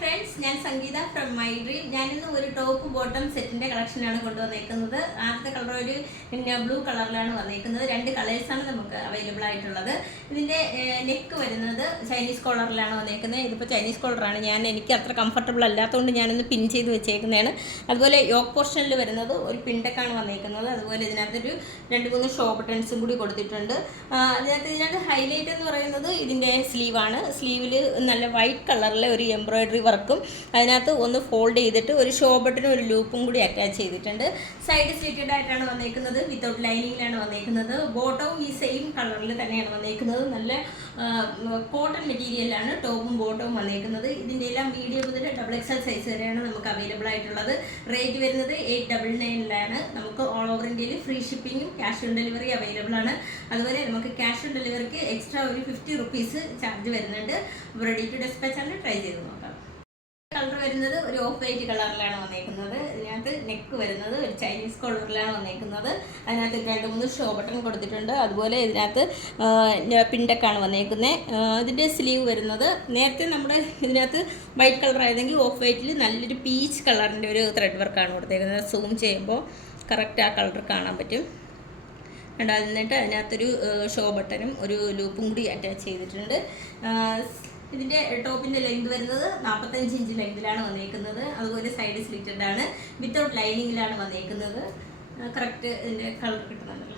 Friends ഞാൻ സംഗീത from my dream ഞാനിന്ന് ഒരു ടോപ്പ് ബോട്ടം സെറ്റിന്റെ കളക്ഷനാണ് കൊണ്ടുവന്നേക്കുന്നത്. ആദ്യത്തെ കളർ ഒരു ബ്ലൂ കളറിലാണ് വന്നേക്കുന്നത്. രണ്ട് കളേഴ്സാണ് നമുക്ക് അവൈലബിൾ ആയിട്ടുള്ളത്. ഇതിന്റെ നെക്ക് വരുന്നത് ചൈനീസ് കോളറിലാണ് വന്നേക്കുന്നത്. ഇതിപ്പോൾ ചൈനീസ് കോളറാണ് ഞാൻ എനിക്ക് അത്ര കംഫർട്ടബിൾ അല്ലാത്തതുകൊണ്ട് ഞാനൊന്ന് പിൻ ചെയ്ത് വെച്ചേക്കുന്നതാണ്. അതുപോലെ യോക്ക് പോർഷനിൽ വരുന്നത് ഒരു പിണ്ടക്കാണ് വന്നേക്കുന്നത്. അതുപോലെ ഇതിനകത്തൊരു രണ്ട് മൂന്ന് ഷോ ബട്ടൺസും കൂടി കൊടുത്തിട്ടുണ്ട്. അതിനകത്ത് ഇതിനകത്ത് ഹൈലൈറ്റ് എന്ന് പറയുന്നത് ഇതിന്റെ സ്ലീവാണ് സ്ലീവിൽ നല്ല വൈറ്റ് കളറിലെ ഒരു എംബ്രോയിഡറി വർക്കും. അതിനകത്ത് ഒന്ന് ഫോൾഡ് ചെയ്തിട്ട് ഒരു ഷോ ബട്ടനും ഒരു ലൂപ്പും കൂടി അറ്റാച്ച് ചെയ്തിട്ടുണ്ട്. സൈഡ് സ്റ്റിറ്റഡ് ആയിട്ടാണ് വന്നേക്കുന്നത്. വിത്തൗട്ട് ലൈനിങ്ങിലാണ് വന്നേക്കുന്നത്. ബോട്ടവും ഈ സെയിം കളറിൽ തന്നെയാണ് വന്നേക്കുന്നത്. നല്ല കോട്ടൺ മെറ്റീരിയലാണ് ടോപ്പും ബോട്ടവും വന്നേക്കുന്നത്. ഇതിന്റെ എല്ലാം മീഡിയം മുതൽ ഡബിൾ എക്സൽ സൈസ് വരെയാണ് നമുക്ക് അവൈലബിൾ ആയിട്ടുള്ളത്. റേറ്റ് വരുന്നത് എയ്റ്റ് ഡബിൾ നയനിലാണ് നമുക്ക് ഓൾ ഓവർ ഇന്ത്യയിൽ ഫ്രീ ഷിപ്പിംഗും ക്യാഷ് ഓൺ ഡെലിവറി അവൈലബിൾ ആണ്. അതുപോലെ നമുക്ക് ക്യാഷ് ഓൺ ഡെലിവറിക്ക് എക്സ്ട്രാ ഒരു ഫിഫ്റ്റി റുപ്പീസ് ചാർജ് വരുന്നുണ്ട്. റെഡി ടു ഡെസ്പാച്ച് ആണ്. ട്രൈ ചെയ്ത് നോക്കാം. കളർ വരുന്നത് ഒരു ഓഫ് വൈറ്റ് കളറിലാണ് വന്നേക്കുന്നത്. ഇതിനകത്ത് നെക്ക് വരുന്നത് ഒരു ചൈനീസ് കളറിലാണ് വന്നേക്കുന്നത്. അതിനകത്ത് രണ്ട് മൂന്ന് ഷോ ബട്ടൺ കൊടുത്തിട്ടുണ്ട്. അതുപോലെ ഇതിനകത്ത് പിണ്ടക്കാണ് വന്നേക്കുന്നത് ഇതിന്റെ സ്ലീവ് വരുന്നത് നേരത്തെ നമ്മുടെ ഇതിനകത്ത് വൈറ്റ് കളർ ആയതെങ്കിൽ ഓഫ് വൈറ്റിൽ നല്ലൊരു പീച്ച് കളറിന്റെ ഒരു ത്രെഡ് വർക്കാണ് കൊടുത്തേക്കുന്നത്. സൂം ചെയ്യുമ്പോൾ കറക്റ്റ് ആ കളർ കാണാൻ പറ്റും. കണ്ടോ എന്നിട്ട് അതിനകത്തൊരു ഷോ ബട്ടനും ഒരു ലൂപ്പും കൂടി അറ്റാച്ച് ചെയ്തിട്ടുണ്ട്. ഇതിന്റെ ടോപ്പിന്റെ ലെങ്ത് വരുന്നത് നാൽപ്പത്തഞ്ച് ഇഞ്ച് ലെങ്തിലാണ് വന്നേക്കുന്നത്. അതുപോലെ സൈഡ് സ്ലിറ്റഡ് ആണ്. വിത്തൗട്ട് ലൈനിങ്ങിലാണ് വന്നേക്കുന്നത്. കറക്റ്റ് ഇതിന്റെ കളർ കിട്ടുന്നുണ്ടല്ലോ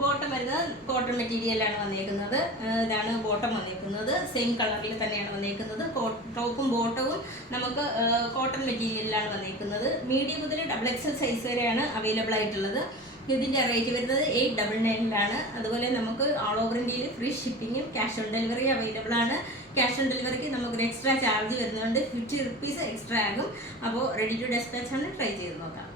ബോട്ടം വരുന്നത് കോട്ടൺ മെറ്റീരിയലാണ് വന്നേക്കുന്നത്. ഇതാണ് ബോട്ടം വന്നേക്കുന്നത്. സെയിം കളറിൽ തന്നെയാണ് വന്നേക്കുന്നത്. ടോപ്പും ബോട്ടവും നമുക്ക് കോട്ടൺ മെറ്റീരിയലിലാണ് വന്നേക്കുന്നത്. മീഡിയം മുതൽ ഡബിൾ എക്സൽ സൈസ് വരെയാണ് അവൈലബിൾ ആയിട്ടുള്ളത്. ഇതിന്റെ റേറ്റ് വരുന്നത് എയ്റ്റ് ഡബിൾ നയനിലാണ് അതുപോലെ നമുക്ക് ഓൾ ഓവർ ഇന്ത്യയിൽ ഫ്രീ ഷിപ്പിങ്ങും ക്യാഷ് ഓൺ ഡെലിവറി അവൈലബിൾ ആണ്. ക്യാഷ് ഓൺ ഡെലിവറിക്ക് നമുക്കൊരു എക്സ്ട്രാ ചാർജ് വരുന്നുണ്ട് ഫിഫ്റ്റി റുപ്പീസ് എക്സ്ട്രാ ആകും. അപ്പോൾ റെഡി ടു ഡെസ്പാച്ച് ആണ് ട്രൈ ചെയ്ത് നോക്കാം.